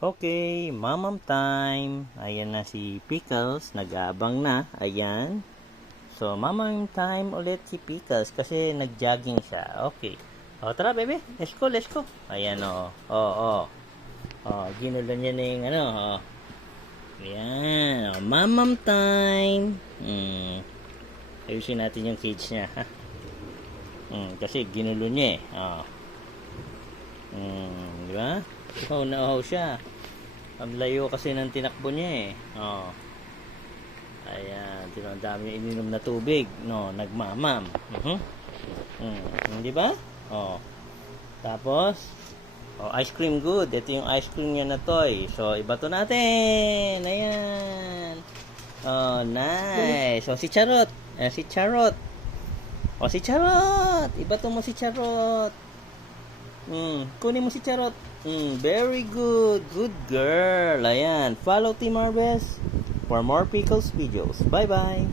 Okay, mamam time. Ayan na si Pickles, nag-aabang na. Ayan. So, mamam time ulit si Pickles kasi nag-jogging siya. Okay. O, tara, bebe. Let's go, let's go. Ayan, o. O, ginulo niya na yung ano, o. Ayan. O, mamam time. Ayusin natin yung cage niya, ha? Kasi ginulo niya, eh. O. Di ba? Uhaw siya. Ang layo kasi ng tinakbo niya, eh. Oh. Ayan, ang dami ininom na tubig, no, nagmamam. Di ba? Oh. Tapos, ice cream good. Ito yung ice cream niya na toy. So, ibato natin. Ayan. Oh, nice. So, si Charot. Si Charot. Si Charot. Ibato mo si Charot. Kunin mo si Charot. Very good. Good girl. Ayan. Follow Team Arbes for more Pickles videos. Bye-bye.